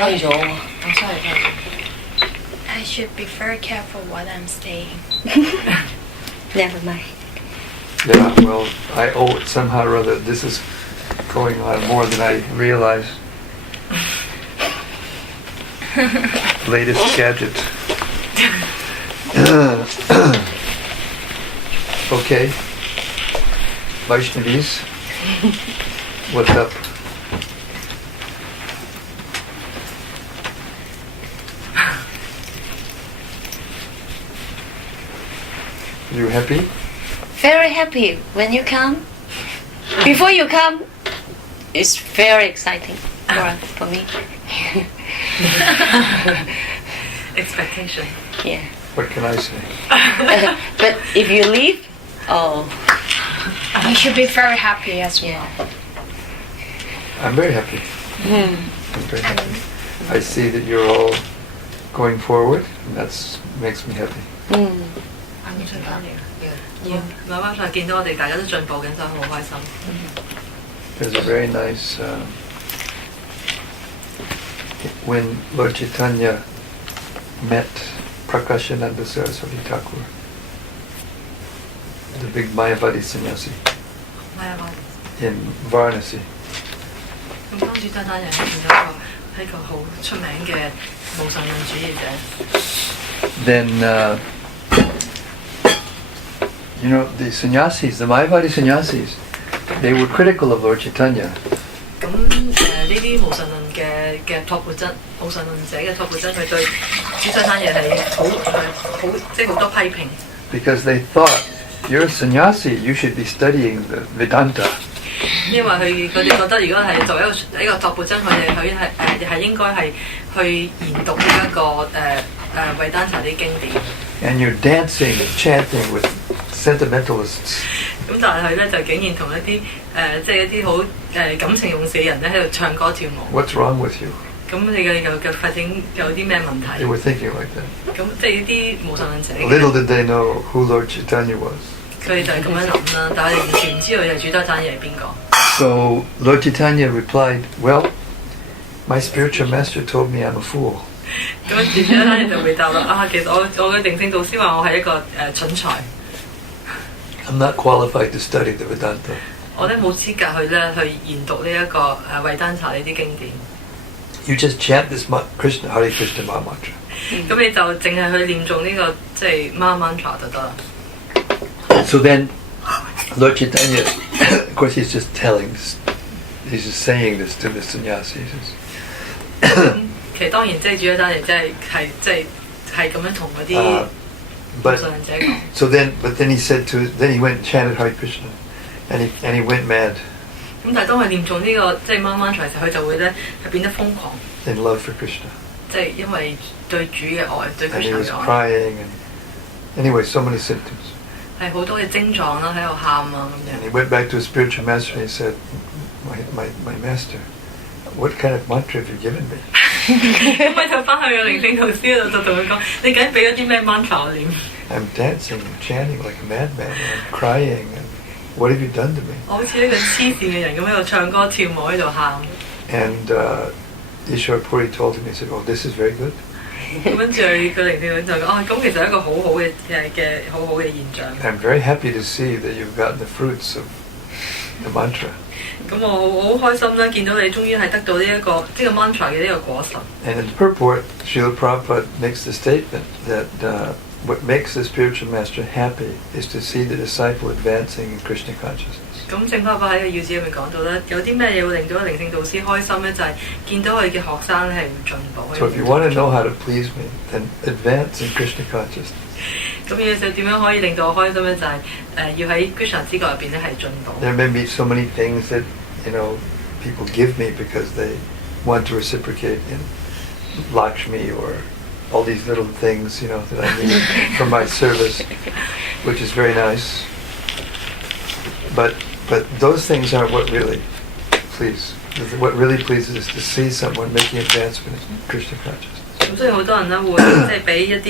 吞咗喎。I should be very careful what I'm saying. Never mind. Yeah, well, I owe it somehow or other. This is going on more than I realize. Latest gadget. Okay. Vaishnavis, what's up? You happy? Very happy when you come. Before you come, it's very exciting for me. Expectation. Yeah. What can I say? But if you leave, oh. You should be very happy as well. Yeah. I'm very happy. I'm very happy. I see that you're all going forward, and that makes me happy. 慢慢見到我哋大家都進步緊，所以好開心。There's a very nice when Lord Chaitanya met Prakashananda Saraswati Thakur, the big Mayavadi sannyasi in Varanasi. 咁當主真單人見到一個好出名嘅無神論主義者。Then you know, the sannyasis, the Mayavadi sannyasis, they were critical of Lord Chaitanya. 咁呢啲無神論嘅托缽僧，無神論者嘅托缽僧，佢對主真單嘢係好即係好多批評。Because they thought, you're a sannyasi, you should be studying the Vedanta. 因為佢哋覺得，如果係作為一個托缽僧，佢係應該係去研讀呢一個維丹查啲經典。And you're dancing and chanting with sentimentalists. 咁但係佢咧就竟然同一啲即係一啲好感情用事嘅人咧喺度唱歌跳舞。What's wrong with you? 咁你嘅發展有啲咩問題？ They were thinking like that. 咁即係呢啲無神論者。Little did they know who Lord Chaitanya was. 佢哋就係咁樣諗啦，但係完全唔知道主真單嘢係邊個。So Lord Chaitanya replied, well, my spiritual master told me I'm a fool. 咁主真單嘢就回答啦，其實我嘅定性導師話我係一個蠢材。I'm not qualified to study the Vedanta. 我咧冇資格去研讀呢一個維丹查呢啲經典。You just chant this Krishna Hare Krishna Maha Mantra. 咁你就淨係去念誦呢個即係 Maha Mantra 就得啦。So then, Lord Chaitanya, of course, he's just he's just saying this to the sannyasis. 其實當然即係主真單嘢係咁樣同嗰啲。But then he said then he went and chanted Hare Krishna, and he went mad. 咁但係當佢念誦呢個即係 Maha Mantra 嘅時候，佢就會咧係變得瘋狂。In love for Krishna. 即係因為對主嘅愛，對 Krishna 嘅愛。And he was crying, and anyway, so many symptoms. 係好多嘅症狀啦，喺度喊啊咁樣。And he went back to his spiritual master and he said, my master, what kind of mantra have you given me? 咁佢就翻去個靈性導師嗰度就同佢講：你究竟俾咗啲咩 mantra 我念 ？I'm dancing and chanting like a madman, and I'm crying, and what have you done to me? 我好似一個黐線嘅人咁喺度唱歌跳舞喺度喊。And Ishwar Puri told him, he said, "Oh, this is very good." 咁跟住佢個靈性導師就講：咁其實係一個好好嘅現象。I'm very happy to see that you've gotten the fruits of the mantra. 咁我好開心啦，見到你終於係得到呢一個 mantra 嘅呢個果實。And in the purport, Srila Prabhupada makes the statement that what makes the spiritual master happy is to see the disciple advancing in Krishna consciousness. 咁正爸爸喺個要旨入面講到咧，有啲咩嘢會令到個靈性導師開心咧？就係見到佢嘅學生咧係會進步。So if you want to know how to please me, then advance in Krishna consciousness. 咁要點樣可以令到我開心咧？就係要喺 Krishna 知覺入邊咧係進步。There may be so many things that people give me because they want to reciprocate in Lakshmi or all these little things, that I need for my service, which is very nice. But those things aren't what really please. What really pleases is to see someone making advancement in Krishna consciousness. 咁所以好多人咧會即係俾一啲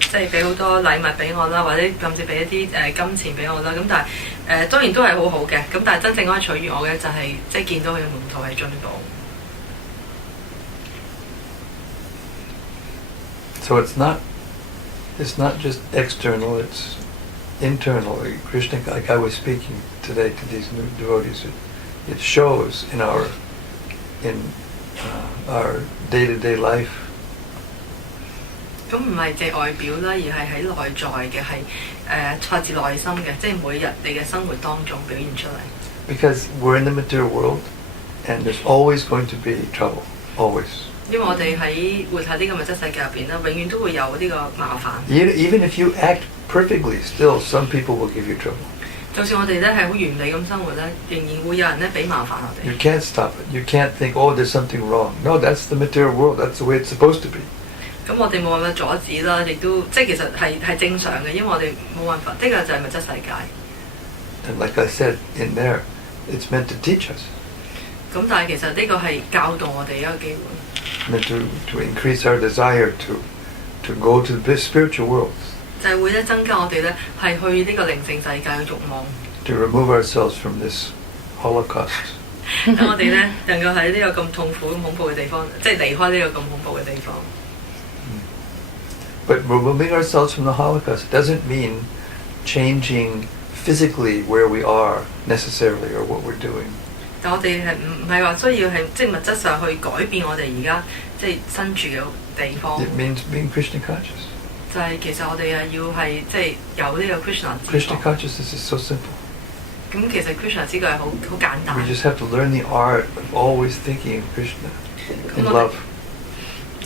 即係俾好多禮物俾我啦，或者甚至俾一啲金錢俾我啦。咁但係當然都係好好嘅。咁但係真正可以取悅我嘅就係即係見到佢嘅門徒係進步。So it's not just external, it's internal. Krishna, like I was speaking today to these new devotees, it shows in our day-to-day life. 咁唔係淨係外表啦，而係喺內在嘅，係發自內心嘅，即係每日你嘅生活當中表現出嚟。Because we're in the material world, and there's always going to be trouble, always. 因為我哋活喺呢個物質世界入邊啦，永遠都會有呢個麻煩。Even if you act perfectly, still some people will give you trouble. 就算我哋咧係好完美咁生活咧，仍然會有人咧俾麻煩我哋。You can't stop it. You can't think, oh, there's something wrong. No, that's the material world. That's the way it's supposed to be. 咁我哋冇辦法阻止啦，亦都即係其實係正常嘅，因為我哋冇辦法，呢個就係物質世界。And like I said in there, it's meant to teach us. 咁但係其實呢個係教導我哋一個機會。Meant to increase our desire to go to the spiritual world. 就係會咧增加我哋咧係去呢個靈性世界嘅慾望。To remove ourselves from this Holocaust. 等我哋咧能夠喺呢個咁痛苦、咁恐怖嘅地方，即係離開呢個咁恐怖嘅地方。But removing ourselves from the Holocaust doesn't mean changing physically where we are necessarily or what we're doing. 但我哋係唔係話需要係即係物質上去改變我哋而家即係身處嘅地方。It means being Krishna conscious. 就係其實我哋要係即係有呢個 Krishna 知覺。Krishna consciousness is so simple. 咁其實 Krishna 知覺係好簡單。We just have to learn the art of always thinking of Krishna in love.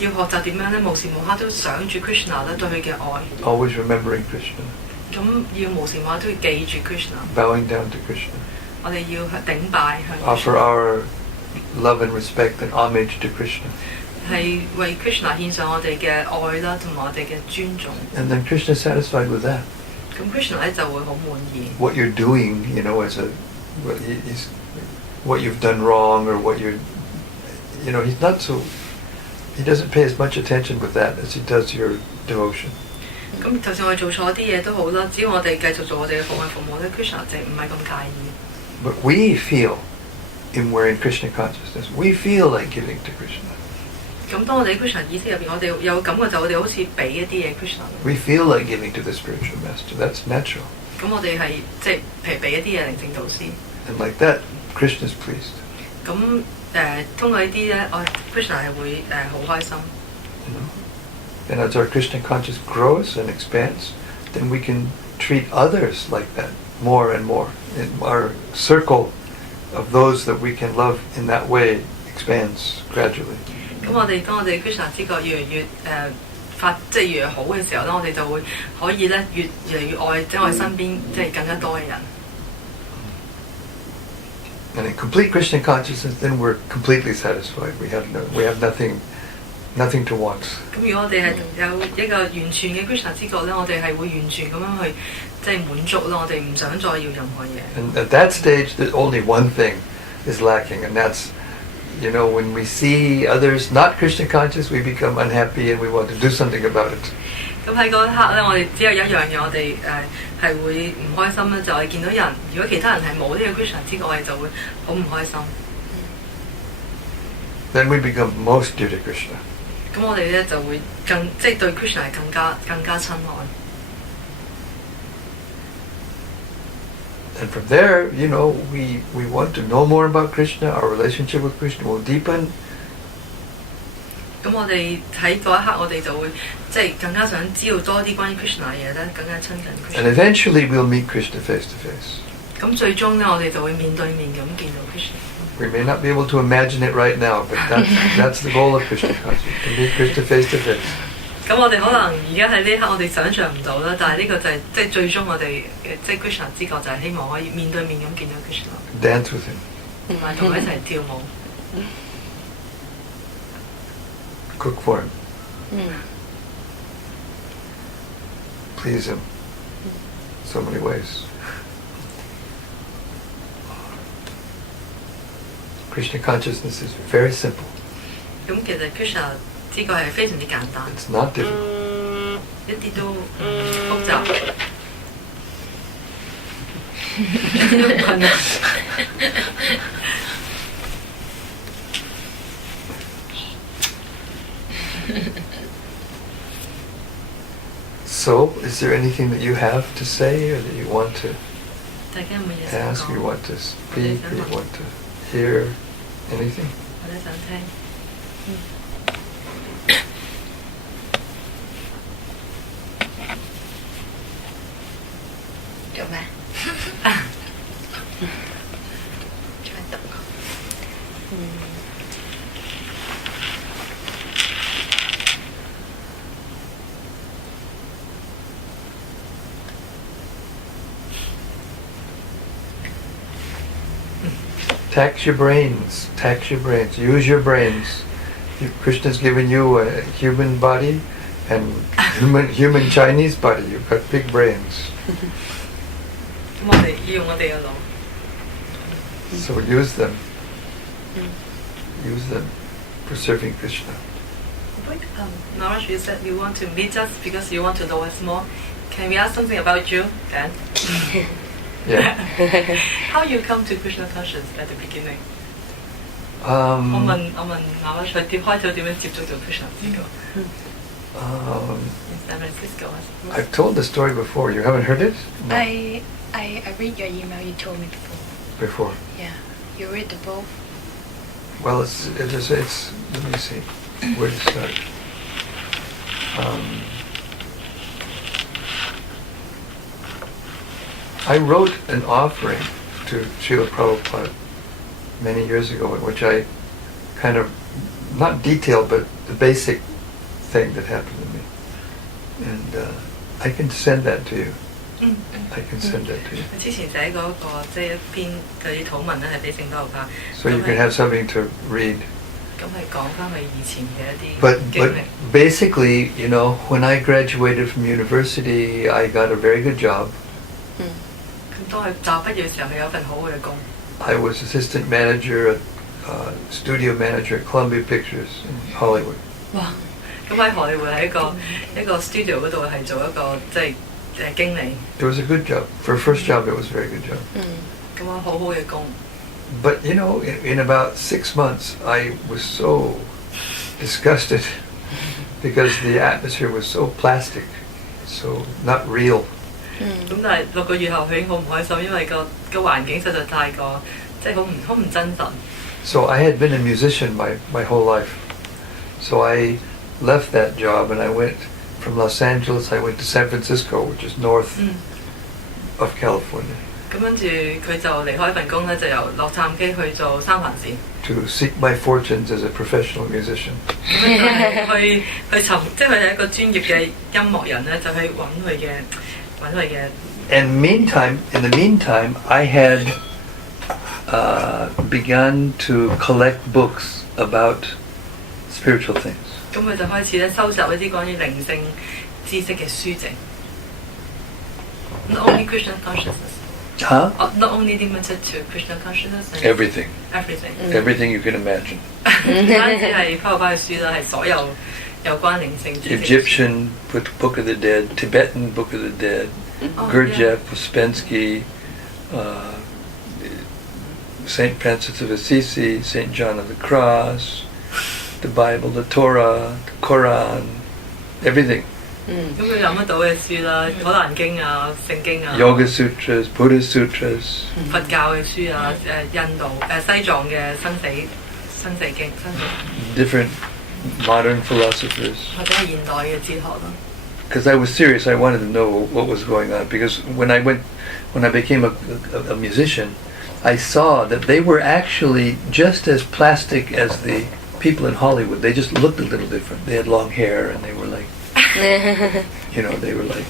要學習點樣咧，無時無刻都想住 Krishna 咧對佢嘅愛。Always remembering Krishna. 咁要無時無刻都要記住 Krishna。Bowing down to Krishna. 我哋要頂拜向 Offer our love and respect and homage to Krishna. 係為 Krishna 獻上我哋嘅愛啦，同埋我哋嘅尊重。And then Krishna is satisfied with that. 咁 Krishna 咧就會好滿意。What you're doing, as what you've done wrong or what you're, he's not so. He doesn't pay as much attention with that as he does your devotion. 咁就算我哋做錯啲嘢都好啦，只要我哋繼續做我哋嘅服務咧 ，Krishna 就唔係咁介意。But we feel, we're in Krishna consciousness, we feel like giving to Krishna. 咁當我哋喺 Krishna 意識入邊，我哋有感覺就我哋好似俾一啲嘢 Krishna。We feel like giving to the spiritual master. That's natural. 咁我哋係即係譬如俾一啲嘢靈性導師。And like that, Krishna is pleased. 咁通過呢啲咧，Krishna 係會好開心。And as our Krishna consciousness grows and expands, then we can treat others like that more and more. And our circle of those that we can love in that way expands gradually. 咁當我哋 Krishna 知覺越嚟越即係越嚟越好嘅時候咧，我哋就會可以咧越嚟越愛即係我哋身邊即係更加多嘅人。And in complete Krishna consciousness, then we're completely satisfied. We have nothing to want. 咁如果我哋係有一個完全嘅 Krishna 知覺咧，我哋係會完全咁樣去即係滿足咯，我哋唔想再要任何嘢。And at that stage, there's only one thing is lacking, and that's, when we see others not Krishna conscious, we become unhappy and we want to do something about it. 咁喺嗰一刻咧，我哋只有一樣嘢，我哋係會唔開心咧，就係見到人，如果其他人係冇呢個 Krishna 知覺，我哋就會好唔開心。Then we become most dear to Krishna. 咁我哋咧就會即係對 Krishna 係更加親愛。And from there, we want to know more about Krishna. Our relationship with Krishna will deepen. 咁我哋喺嗰一刻，我哋就會即係更加想知道多啲關於 Krishna 嘅嘢咧，更加親近 Krishna。And eventually, we'll meet Krishna face to face. 咁最終咧，我哋就會面對面咁見到 Krishna。We may not be able to imagine it right now, but that's the goal of Krishna consciousness, to meet Krishna face to face. 咁我哋可能而家喺呢一刻，我哋想像唔到啦，但係呢個就係即係最終我哋即係 Krishna 知覺就係希望可以面對面咁見到 Krishna。Dance with him. 同埋同佢一齊跳舞。Cook for him. Please him. So many ways. Krishna consciousness is very simple. 咁其實 Krishna 知覺係非常之簡單。It's not difficult. 一啲都複雜，一啲都唔困難。Is there anything that you have to say or that you want to 大家有冇嘢想 ask, 講？ you want to speak, or you want to hear anything? 或者想聽？做咩？再讀。Tax your brains. Tax your brains. Use your brains. Krishna's given you a human body and human Chinese body. You've got big brains. 咁我哋要用我哋嘅腦。 So use them. Use them for serving Krishna. But Naraj, you said you want to meet us because you want to know us more. Can we ask something about you then? Yeah. How you come to Krishna consciousness at the beginning? 我 Um, 問 Naraj 佢開頭點樣接觸到 Krishna 呢個 in San Francisco? I've told the story before. You haven't heard it? No. I read your email. You told me before. Before. Yeah. You read the book. Well, it's let me see where to start. I wrote an offering to Srila Prabhupada many years ago, in which I kind of, not detailed, but the basic thing that happened to me. And I can send that to you. I can send that to you. 之前寫嗰個即係一篇嗰啲禱文咧，係俾聖多巴。 So you can have something to read. 咁係講翻佢以前嘅一啲 But 經歷。 basically, you know, when I graduated from university, I got a very good job. 咁當佢大學畢業嘅時候，佢有份好嘅工。 I was assistant manager, studio manager at Columbia Pictures in Hollywood. 哇！咁喺荷里活喺一個 studio 嗰度係做一個即係經理。 It was a good job. For a first job, it was a very good job. 咁啊好好嘅工。 But, you know, in about 6 months, I was so disgusted because the atmosphere was so plastic, so not real. 咁但係6個月後佢已經好唔開心，因為個環境實在太過即係好唔真實。 So I had been a musician my whole life. So I left that job and I went from Los Angeles, I went to San Francisco, which is north of California, 咁跟住佢就離開份工咧，就由洛杉磯去做三藩市。 to seek my fortunes as a professional musician. 咁就係去尋，即係佢係一個專業嘅音樂人咧，就去揾佢嘅。 And in the meantime, I had begun to collect books about spiritual things. 咁佢就開始咧收集一啲關於靈性知識嘅書籍。Not only Krishna consciousness. Huh? Not only limited to Krishna consciousness. Everything. Everything. Everything you can imagine. 唔單止係泡巴嘅書啦，係所有有關靈性知識嘅書。 Egyptian Book of the Dead, Tibetan Book of the Dead, Gurdjieff, Uspensky, St. Francis of Assisi, St. John of the Cross, the Bible, the Torah, the Quran, everything. 咁佢諗得到嘅書啦，《可蘭經》啊、聖經啊、 Yoga Sutras, Buddha Sutras. 佛教嘅書啊、印度西藏嘅生死經、Different modern philosophers. 或者係現代嘅哲學咯。 Because I was serious, I wanted to know what was going on. Because when I became a musician, I saw that they were actually just as plastic as the people in Hollywood. They just looked a little different. They had long hair and they were like, you know, they were like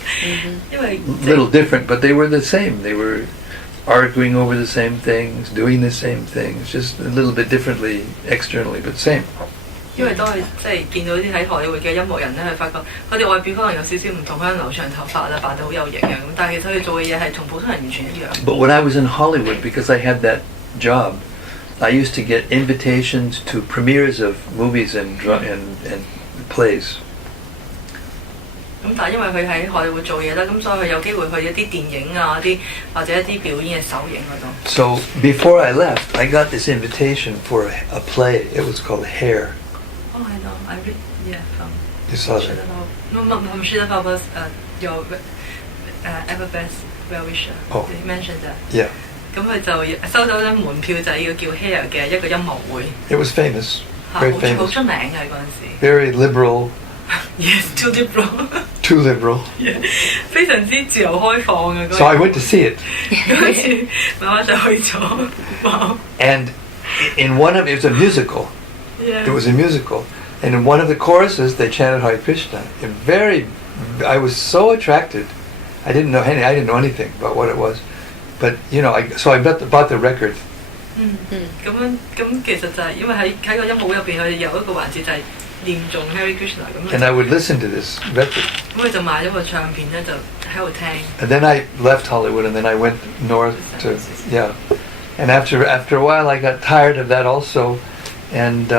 因為 little different, but they were the same. They were arguing over the same things, doing the same things, just a little bit differently externally, but same. 因為當佢即係見到啲喺荷里活嘅音樂人咧，佢發覺佢哋外表可能有少少唔同，可能留長頭髮啦，扮到好有型啊咁，但係其實佢哋做嘅嘢係同普通人完全一樣。 But when I was in Hollywood, because I had that job, I used to get invitations to premieres of movies and plays. 咁但係因為佢喺荷里活做嘢啦，咁所以佢有機會去一啲電影啊、或者一啲表演嘅首映嗰度。 So before I left, I got this invitation for a play. It was called Hair. Oh, I know. I read, yeah, from You saw that? No, from Srila Prabhupada's your ever best well wisher. Oh. You mentioned that. Yeah. 咁佢就收到張門票，就係呢個叫 Hare 嘅一個音樂會， It was famous, 好 very 好 famous, 出名嘅嗰陣時。 very liberal, Yes, too liberal， too liberal. 非常之自由開放嘅嗰 So I went to see it, 嗰次媽媽就去咗，哇 and in one of it was a musical. Yeah. It was a musical, and in one of the choruses they chanted Hare Krishna. And I was so attracted. I didn't know anything about what it was, but so I bought the record. 咁其實就係因為喺個音樂會入邊，佢哋有一個環節就係念誦 Hare Krishna 咁 And 樣， I would listen to this record. 咁佢就買咗個唱片咧，就喺度聽。 And then I left Hollywood, and then I went north to And after a while, I got tired of that also. And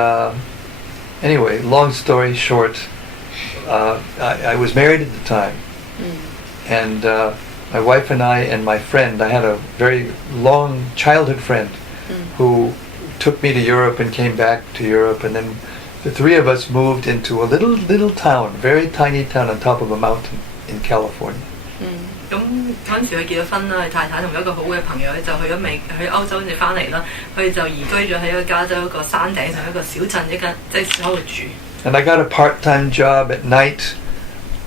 anyway, long story short, I was married at the time, and my wife and I and my friend, I had a very long childhood friend who took me to Europe and came back to Europe, and then the three of us moved into a little town, very tiny town on top of a mountain in California. 咁嗰陣時佢結咗婚啦，佢太太同一個好嘅朋友咧就去歐洲跟住翻嚟啦，佢哋就移居咗喺一個加州一個山頂上一個小鎮一間即係喺度住。 And I got a part-time job at night,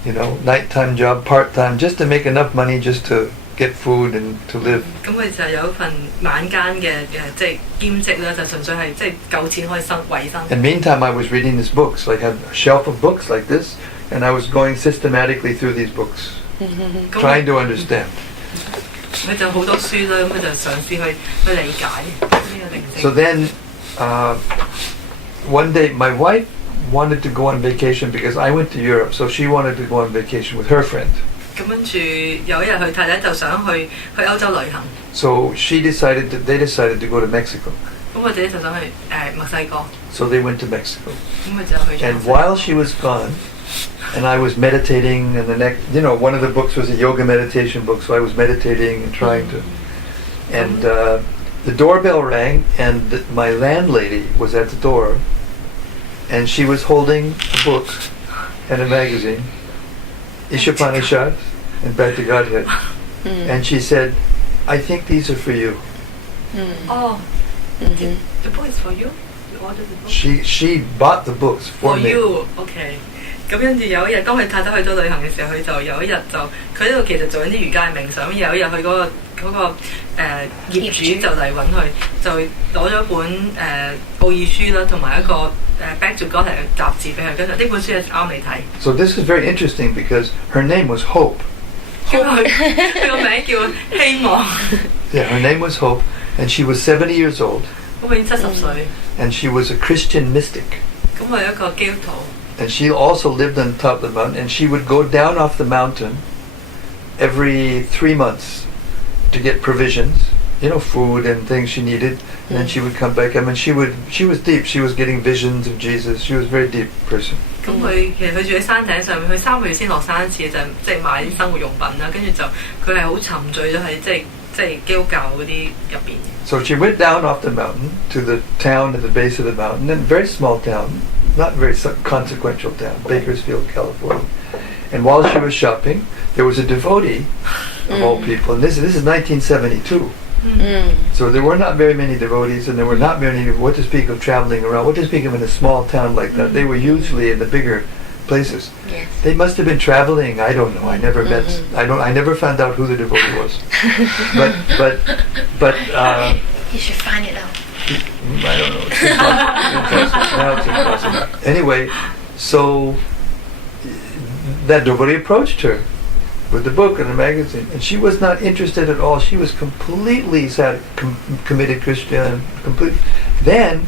nighttime job, part-time, just to make enough money just to get food and to live. 咁佢就有一份晚間嘅即係兼職啦，就純粹係即係夠錢可以維生。 And meantime, I was reading these books. I had a shelf of books like this, and I was going systematically through these books, trying to understand. 佢就好多書啦，咁佢就嘗試去理解呢個靈性。 So then, one day, my wife wanted to go on vacation because I went to Europe, so she wanted to go on vacation with her friend. 咁跟住有一日，佢太太就想去歐洲旅行， So they decided to go to Mexico. 咁佢哋就想去墨西哥， So they went to Mexico. 咁佢就去咗 And 墨西哥。 while she was gone, and I was meditating, and the next, one of the books was a yoga meditation book, so I was meditating and trying to. And the doorbell rang, and my landlady was at the door, and she was holding a book and a magazine, Ishopanishad and Kbdg Hk. And she said, "I think these are for you." 哦，the book is for you. You ordered the book. She bought the books for For me. you, OK。咁跟住有一日，當佢太太去咗旅行嘅時候，佢就有一日就佢喺度其實做緊啲瑜伽嘅冥想。有一日佢嗰個業主就嚟揾佢，就攞咗本奧義書啦，同埋一個Back to God 嘅雜誌俾佢。跟住呢本書係啱你睇。 So this is very interesting because her name was Hope. 咁佢個名叫希望。 Yeah, her name was Hope, and she was 70 years old, 咁佢已經70歲， and she was a Christian mystic. 咁佢係一個基督徒。 And she also lived on top of the mountain, and she would go down off the mountain every 3 months to get provisions, food and things she needed, and then she would come back up, and she was deep. She was getting visions of Jesus. She was a very deep person. 咁佢其實佢住喺山頂上面，佢3個月先落山一次，就即係買啲生活用品啦。跟住就佢係好沉醉咗喺即係基督教嗰啲入邊。 So she went down off the mountain to the town at the base of the mountain, and very small town, not very consequential town, Bakersfield, California. And while she was shopping, there was a devotee of all people, and this is 1972. So there were not very many devotees, and there were not many. What to speak of traveling around? What to speak of in a small town like that? They were usually in the bigger places. Yes. They must have been traveling. I don't know. I never met. I never found out who the devotee was. But You should find it out. I don't know. It's impossible. Now it's impossible. Anyway, so that devotee approached her with the book and the magazine, and she was not interested at all. She was completely committed Christian. Then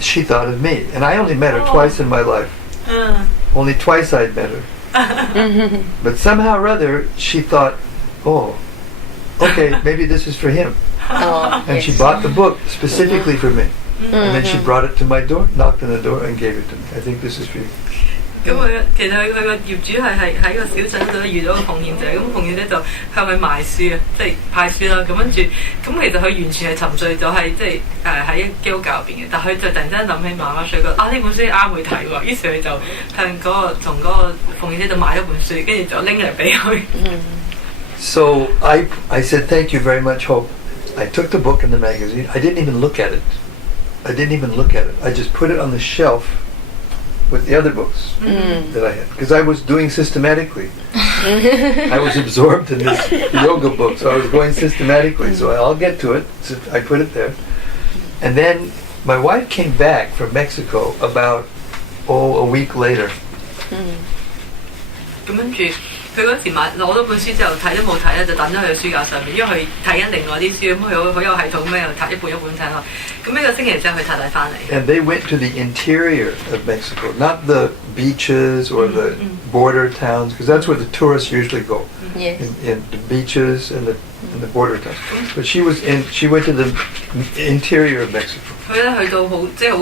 she thought of me, and I only met her twice in my life. Only twice I'd met her. But somehow or other, she thought, "Oh, okay, maybe this is for him." And she bought the book specifically for me. And then she brought it to my door, knocked on the door, and gave it to me. I think this is for you. 咁佢其實佢個業主係喺個小鎮度遇到個奉獻者，咁奉獻者就向佢賣書啊，即係派書啦。咁跟住，咁其實佢完全係沉醉咗喺即係喺基督教入邊嘅，但係佢就突然之間諗起媽媽，所以覺得呢本書啱佢睇喎，於是佢就向從嗰個奉獻者度買咗本書，跟住就拎嚟俾佢。So I said, thank you very much, Hope. I took the book and the magazine. I didn't even look at it. I just put it on the shelf with the other books that I had. Because I was doing systematically. I was absorbed in this yoga book, so I was going systematically. So I'll get to it. So I put it there. And then my wife came back from Mexico about, a week later. 咁跟住佢嗰時攞咗本書之後睇都冇睇咧，就等咗佢嘅書架上面，因為佢睇緊另外啲書，咁佢好有系統咁樣又睇一本睇落。咁呢個星期之後佢太太翻嚟。And they went to the interior of Mexico, not the beaches or the border towns, because that's where the tourists usually go. Yes. In the beaches and the border towns. But she went to the interior of Mexico. 佢咧去到好即係好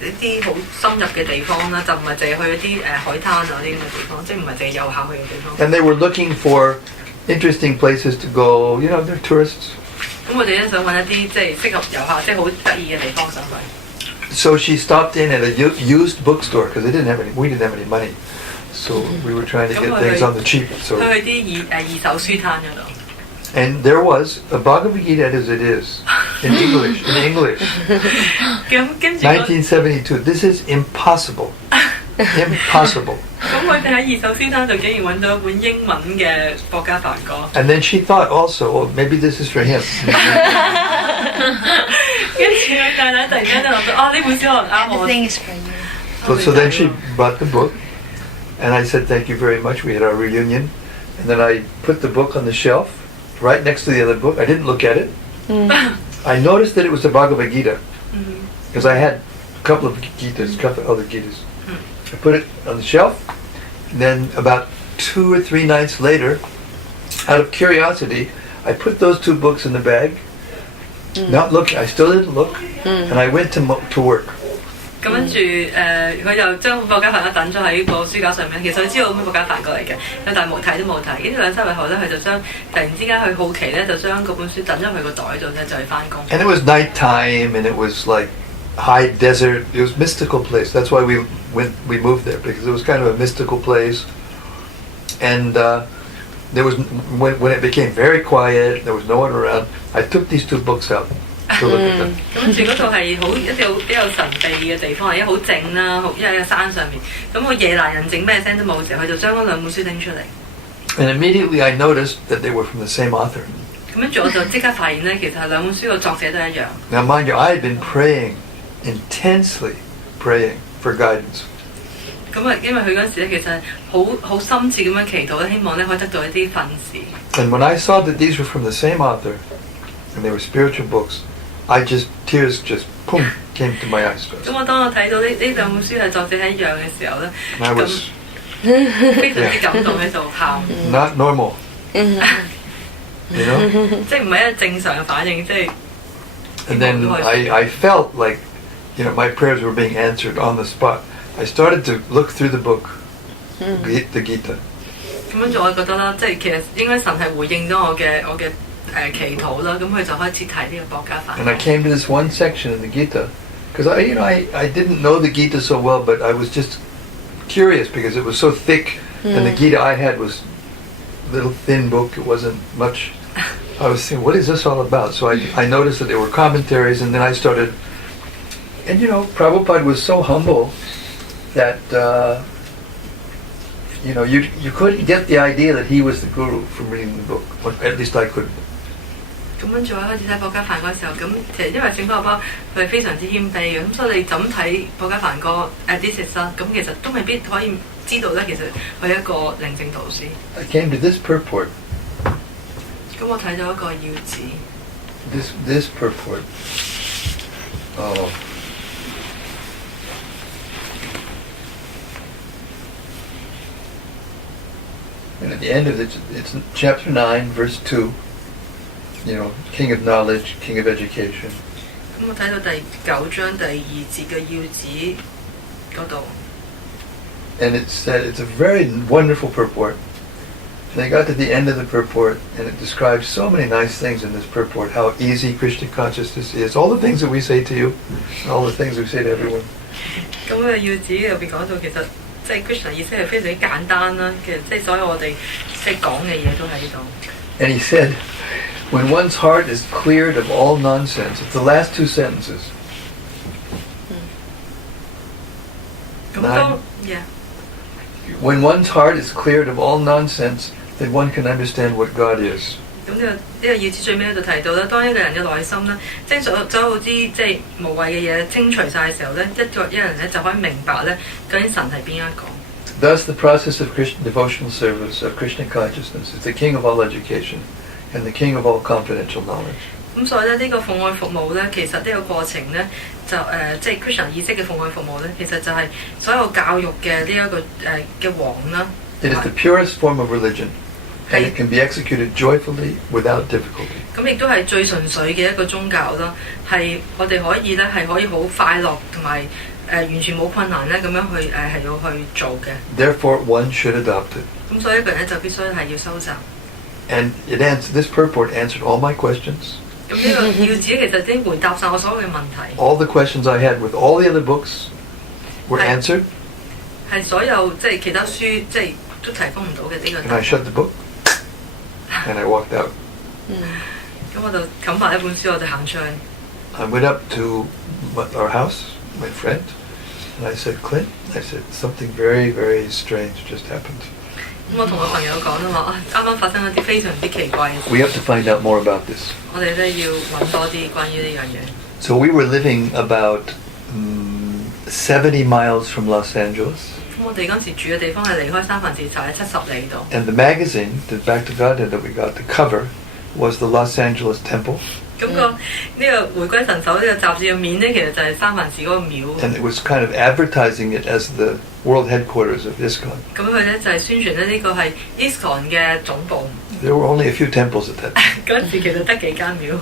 一啲好深入嘅地方啦，就唔係淨係去一啲海灘啊啲咁嘅地方，即係唔係淨係遊客去嘅地方。And they were looking for interesting places to go. You know, they're tourists. 咁我哋咧想揾一啲即係適合遊客，即係好得意嘅地方上去。So she stopped in at a used bookstore because we didn't have any money. So we were trying to get things on the cheap. So 去啲二手書攤嗰度。And there was a Bhagavad Gita as it is in English. 咁跟住 1972. This is impossible. Impossible. 咁佢哋喺二手書攤度竟然揾到一本英文嘅博家梵歌。And then she thought also, maybe this is for him. 跟住佢太太突然間就諗到，呢本書可能啱我。 Everything is for you. So then she bought the book, and I said, thank you very much. We had our reunion. And then I put the book on the shelf, right next to the other book. I didn't look at it. I noticed that it was the Bhagavad Gita, because I had a couple of other Gitas. I put it on the shelf, and then about 2 or 3 nights later, out of curiosity, I put those 2 books in the bag, not looking. I still didn't look, and I went to work. 咁跟住佢就將博家梵歌等咗喺個書架上面。其實佢知道咩博家梵歌嚟嘅，但係冇睇都冇睇。跟住2-3日後咧，佢就將突然之間佢好奇咧，就將嗰本書等咗佢個袋度咧，就去翻工。And it was nighttime, and it was like high desert. It was a mystical place. That's why we moved there, because it was kind of a mystical place. And there was when it became very quiet, there was no one around. I took these 2 books out to look at them. 跟住嗰度係好一啲好比較神秘嘅地方，因為好靜啦，因為喺山上面。咁個夜闌人靜咩聲都冇嘅時候，佢就將嗰2本書拎出嚟。And immediately I noticed that they were from the same author. 咁跟住我就即刻發現咧，其實係2本書嘅作者都一樣。Now, mind you, I had been intensely praying for guidance. 咁啊，因為佢嗰陣時咧，其實好深切咁樣祈禱咧，希望咧可以得到一啲訓示。And when I saw that these were from the same author, and they were spiritual books, tears just boom came to my eyes. 咁當我睇到呢2本書係作者係一樣嘅時候咧， I was 非常之感動喺度喊。not normal. You know? 即係唔係一個正常嘅反應，即係。And then I felt like, my prayers were being answered on the spot. I started to look through the book, the Gita. 咁跟住我覺得啦，即係其實應該神係回應咗我嘅祈禱啦，咁佢就開始睇呢個博家梵。And I came to this one section in the Gita, because I didn't know the Gita so well, but I was just curious because it was so thick, and the Gita I had was a little thin book. It wasn't much. I was thinking, what is this all about? So I noticed that there were commentaries, and then I started. And Prabhupada was so humble that you couldn't get the idea that he was the guru from reading the book. At least I couldn't. 咁跟住我開始睇博家梵歌嘅時候，咁其實因為聖爸爸佢係非常之謙卑嘅，咁所以你就咁睇博家梵歌this is 咁其實都未必可以知道咧，其實佢係一個靈證導師。I came to this purport. 咁我睇到一個要旨。This purport. Oh. And at the end of it, it's chapter 9, verse 2. King of knowledge, king of education. 咁我睇到第9章第2節嘅要旨嗰度。and it said it's a very wonderful purport. And I got to the end of the purport, and it describes so many nice things in this purport, how easy Krishna consciousness is, all the things that we say to you, and all the things we say to everyone. 咁要旨入邊講到其實即係 Krishna 意識係非常之簡單啦，其實即係所有我哋即係講嘅嘢都喺度。And he said, when one's heart is cleared of all nonsense, it's the last two sentences. 咁當 yeah When one's heart is cleared of all nonsense, then one can understand what God is. 咁呢個要旨最尾喺度提到啦，當一個人嘅內心咧，即係所有啲即係無謂嘅嘢清除晒嘅時候咧，一人咧就可以明白咧究竟神係邊一個。Thus, the process of Krishna devotional service, of Krishna consciousness, is the king of all education and the king of all confidential knowledge. 咁所以咧呢個奉愛服務咧，其實呢個過程咧就即係 Krishna 意識嘅奉愛服務咧，其實就係所有教育嘅呢一個嘅王啦。It is the purest form of religion, and it can be executed joyfully without difficulty. 咁亦都係最純粹嘅一個宗教啦，係我哋可以咧係可以好快樂同埋完全冇困難咧咁樣去係要去做嘅。Therefore, one should adopt it. 咁所以一個人咧就必須係要收集。And this purport answered all my questions. 咁呢個要旨其實已經回答晒我所有嘅問題。All the questions I had with all the other books were answered. 係所有即係其他書即係都提供唔到嘅呢個。And I shut the book and I walked out. 咁我就冚埋一本書，我就行出去。I went up to our house, my friend, and I said, Clint, I said, something very, very strange just happened. 咁我同我朋友講啦話，啱啱發生一啲非常之奇怪嘅事。We have to find out more about this. 我哋咧要揾多啲關於呢樣嘢。So we were living about 70 miles from Los Angeles. 咁我哋嗰時住嘅地方係離開三藩市就喺70里度。And the magazine, the Back to Godhead that we got, the cover, was the Los Angeles Temple. 咁呢個回歸神手呢個雜誌嘅面咧，其實就係三藩市嗰個廟。And it was kind of advertising it as the world headquarters of ISKCON. 咁佢咧就係宣傳咧呢個係 ISKCON 嘅總部。There were only a few temples at that time. 嗰陣時其實得幾間廟。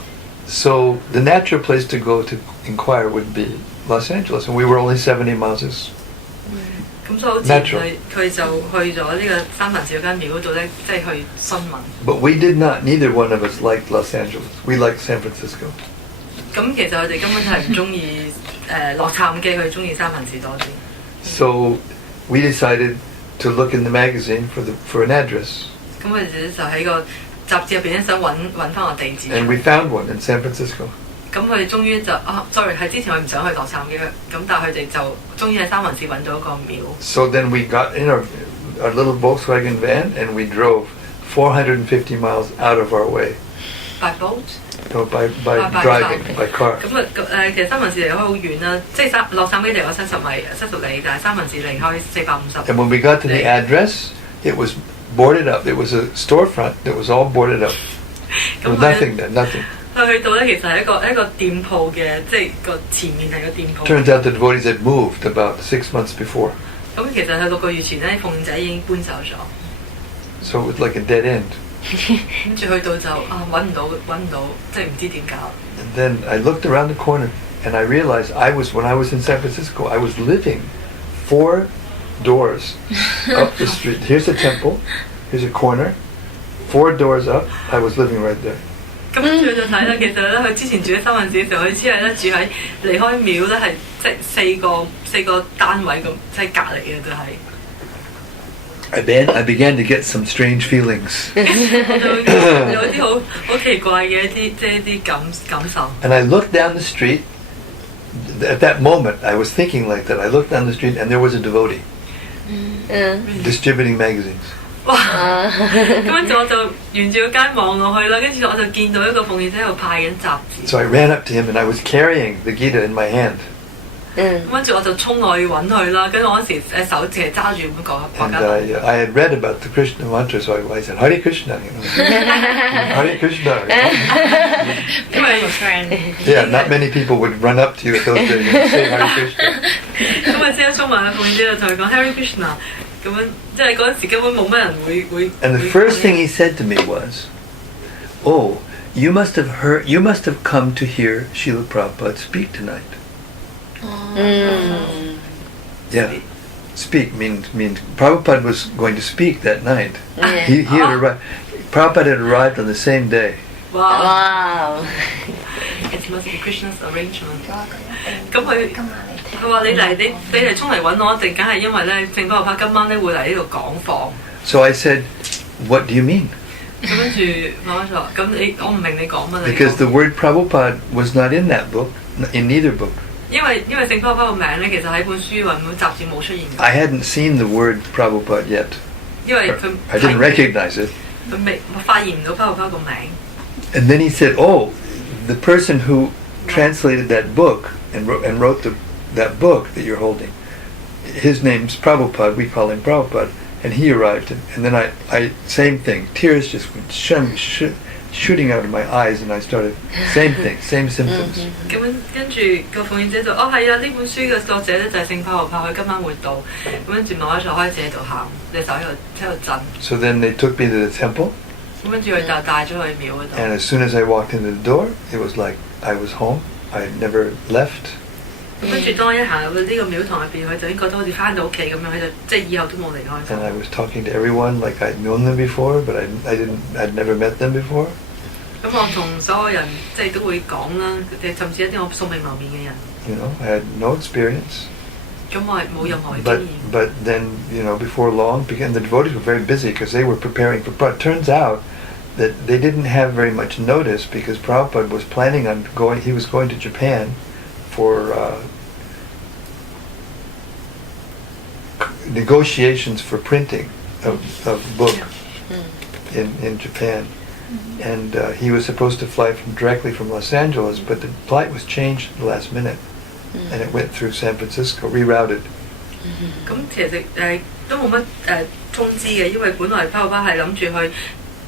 So the natural place to go to inquire would be Los Angeles, and we were only 70 miles. 咁所以好自然佢就去咗呢個三藩市嗰間廟嗰度咧，即係去詢問。But we did not. Neither one of us liked Los Angeles. We liked San Francisco. 咁其實佢哋根本係唔中意洛杉磯，佢中意三藩市多啲。So we decided to look in the magazine for an address. 咁佢哋就喺個雜誌入邊咧想揾翻個地址。And we found one in San Francisco. 咁佢哋終於就sorry，係之前佢唔想去洛杉磯嘅，咁但係佢哋就終於喺三藩市揾到一個廟。So then we got in our little Volkswagen van and we drove 450 miles out of our way. By boat? No, by driving, by car. 咁其實三藩市離開好遠啦，即係洛杉磯離開70里，但係三藩市離開450。And when we got to the address, it was boarded up. It was a storefront that was all boarded up. There was nothing there, nothing. 去到咧，其實係一個店鋪嘅，即係個前面係個店鋪。Turns out the devotees had moved about 6 months before. 咁其實係6個月前咧，鳳仔已經搬走咗。So it was like a dead end. 跟住去到就揾唔到，即係唔知點搞。And then I looked around the corner and I realized when I was in San Francisco, I was living 4 doors up the street. Here's a temple, here's a corner, 4 doors up. I was living right there. 咁跟住佢就睇啦，其實咧佢之前住喺三藩市嘅時候，佢只係咧住喺離開廟咧係即係4個單位咁，即係隔離嘅就係。I began to get some strange feelings. 有啲好奇怪嘅一啲感受。And I looked down the street. At that moment, I was thinking like that. I looked down the street and there was a devotee distributing magazines. 哇！咁跟住我就沿住個街望落去啦，跟住我就見到一個奉獻者喺度派緊雜誌。So I ran up to him and I was carrying the Gita in my hand. 咁跟住我就衝落去揾佢啦，跟住我嗰時手淨係揸住本國家。And I had read about the Krishna mantra, so I said, Hare Krishna. Hare Krishna. Yeah, not many people would run up to you at those days and say Hare Krishna. 咁啊，即刻衝埋去奉獻者就同佢講 Hare Krishna。咁樣即係嗰陣時根本冇乜人會。And the first thing he said to me was, "Oh, you must have come to hear Srila Prabhupada speak tonight." Yeah. speak means Prabhupada was going to speak that night. Yeah. He had arrived. Prabhupada had arrived on the same day. Wow. Wow. It must be Krishna's arrangement. 佢話佢一定咁佢今晚嚟聽。佢話你嚟衝嚟揾我，一定梗係因為咧聖保羅今晚咧會嚟呢度講課。 So I said, "What do you mean?" 咁跟住媽媽就話：咁我唔明你講乜。 Because the word Prabhupada was not in that book, in neither book. 因為聖保羅個名咧，其實喺本書或本雜誌冇出現嘅。 I hadn't seen the word Prabhupada yet. 因為佢 I didn't recognize it. 佢未發現唔到保羅個名。 And then he said, "Oh, the person who translated that book and wrote that book that you're holding, his name's Prabhupada. We call him Prabhupada, and he arrived. And then I same thing. Tears just went shooting out of my eyes, and I started same thing, same symptoms. 咁跟住個奉獻者就係啊，呢本書嘅作者咧就係聖保羅，佢今晚會到。咁跟住媽媽就開始喺度喊，隻手喺度震。 So then they took me to the temple, 咁跟住佢就帶咗去廟嗰度。 and as soon as I walked into the door, it was like I was home. I had never left. 咁跟住當我一行入去呢個廟堂入邊，佢就已經覺得好似翻到屋企咁樣，佢就即係以後都冇離開過。 And I was talking to everyone like I'd known them before, but I'd never met them before. 咁我同所有人即係都會講啦，甚至一啲我素未謀面嘅人。 You know, I had no experience. 咁我係冇任何嘅經驗。 But then, you know, before long, the devotees were very busy because they were preparing for Prabhupada. Turns out that they didn't have very much notice because Prabhupada was planning on going. He was going to Japan for negotiations for printing of book in Japan. And he was supposed to fly directly from Los Angeles, but the flight was changed at the last minute, and it went through San Francisco, rerouted. 咁其實都冇乜通知嘅，因為本來包包係諗住去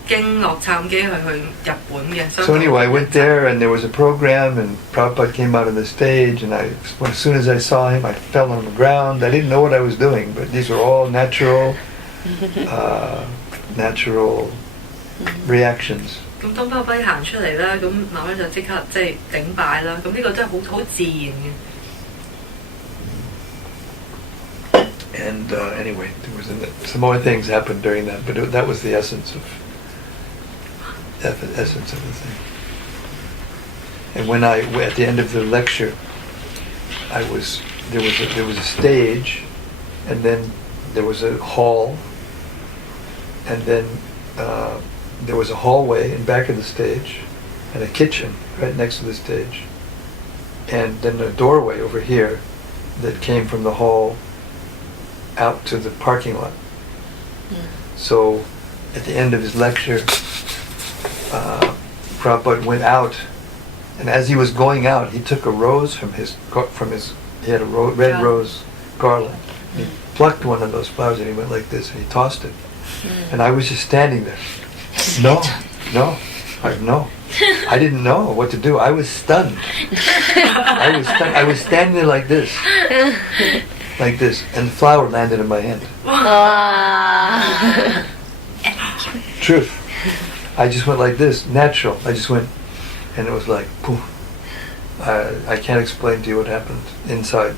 經洛杉磯去日本嘅。 So anyway, I went there, and there was a program, and Prabhupada came out on the stage, and as soon as I saw him, I fell on the ground. I didn't know what I was doing, but these were all natural reactions. 咁當包包行出嚟啦，咁媽媽就即刻即係頂拜啦。咁呢個真係好自然嘅。 And anyway, there was some more things happened during that, but that was the essence of the thing. And when at the end of the lecture, there was a stage, and then there was a hall, and then there was a hallway in back of the stage, and a kitchen right next to the stage, and then a doorway over here that came from the hall out to the parking lot. So at the end of his lecture, Prabhupada went out, and as he was going out, he took a rose from his he had a red rose garland. He plucked one of those flowers and he went like this and he tossed it. And I was just standing there. No. I didn't know what to do. I was stunned. I was standing there like this, and the flower landed in my hand. Wow. Truth. I just went like this, natural. I just went, and it was like, poof. I can't explain to you what happened inside.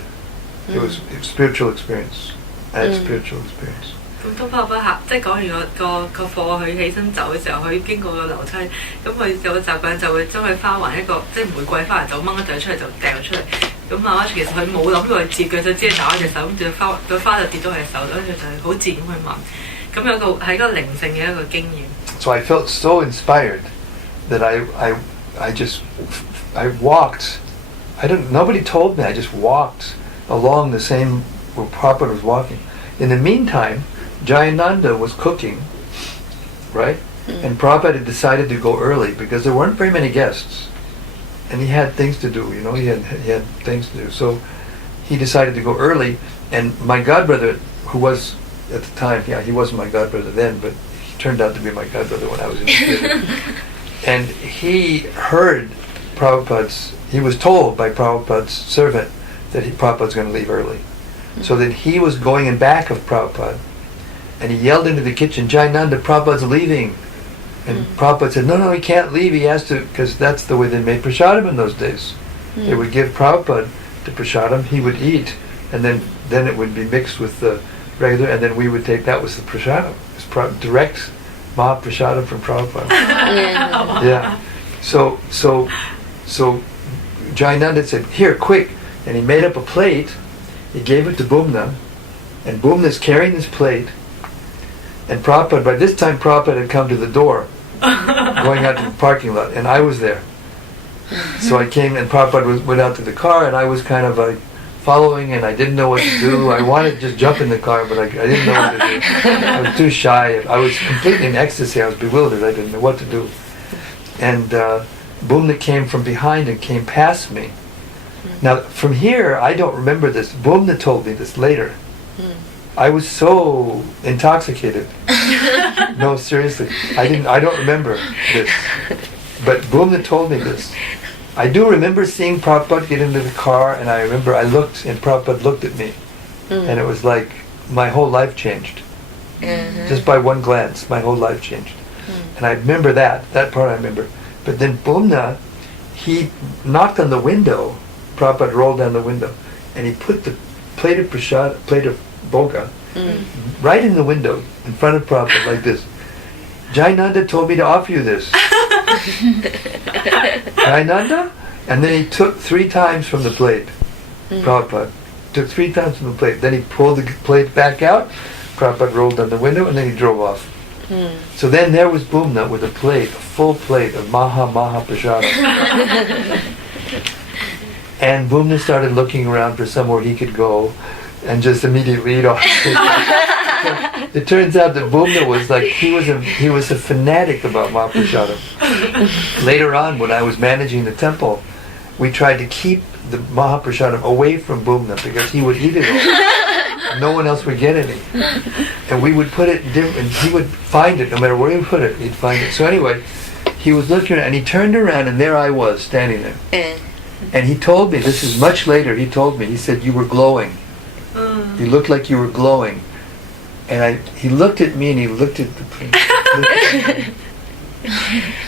It was a spiritual experience. I had spiritual experience. 咁當爸爸即係講完個課，佢起身走嘅時候，佢經過個樓梯，咁佢有個習慣就會將佢花環一個即係玫瑰花環就掹一朵出嚟就掉出嚟。咁媽媽其實佢冇諗過去接，佢就只係打開隻手，咁個花就跌到佢隻手，跟住就係好自然咁去聞。咁有個係一個靈性嘅一個經驗。So I felt so inspired that I walked. Nobody told me. I just walked along the same where Prabhupada was walking. In the meantime, Jayananda was cooking, right? And Prabhupada had decided to go early because there weren't very many guests, and he had things to do. You know, he had things to do. So he decided to go early. And my godbrother, who was at the time, he wasn't my godbrother then, but he turned out to be my godbrother when I was in the theater. And he heard he was told by Prabhupada's servant that Prabhupada's going to leave early. So that he was going in back of Prabhupada, and he yelled into the kitchen, "Jayananda, Prabhupada's leaving." And Prabhupada said, no, he can't leave. He has to, because that's the way they made prasadam in those days. They would give Prabhupada the prasadam, he would eat, and then it would be mixed with the regular, and then we would take, that was the prasadam. It was direct Mahaprasadam from Prabhupada. Yeah. So Jayananda said, "Here, quick," and he made up a plate. He gave it to Bhumna, and Bhumna's carrying this plate. And Prabhupada, by this time Prabhupada had come to the door, going out to the parking lot, and I was there. So I came, and Prabhupada went out to the car, and I was kind of like following, and I didn't know what to do. I wanted to just jump in the car, but I didn't know what to do. I was too shy. I was completely in ecstasy. I was bewildered. I didn't know what to do. And Bhumna came from behind and came past me. Now, from here, I don't remember this. Bhumna told me this later. I was so intoxicated. No, seriously. I don't remember this. But Bhumna told me this. I do remember seeing Prabhupada get into the car, and I remember I looked, and Prabhupada looked at me. And it was like my whole life changed. Just by one glance, my whole life changed. And I remember that part I remember. But then Bhumna, he knocked on the window. Prabhupada rolled down the window, and he put the plate of boga right in the window in front of Prabhupada like this. Jayananda told me to offer you this. Jayananda? And then he took 3 times from the plate. Prabhupada took 3 times from the plate. Then he pulled the plate back out. Prabhupada rolled down the window, and then he drove off. So then there was Bhumna with a full plate of Maha Prasadam. And Bhumna started looking around for somewhere he could go and just immediately eat all. It turns out that Bhumna was like, he was a fanatic about Mahaprasadam. Later on, when I was managing the temple, we tried to keep the Mahaprasadam away from Bhumna because he would eat it all. No one else would get any. And we would put it different, he would find it, no matter where we put it, he'd find it. So anyway, he was looking and he turned around, and there I was, standing there. And he told me, this is much later, he said, "You were glowing. You looked like you were glowing." And he looked at me, and he looked at the plate.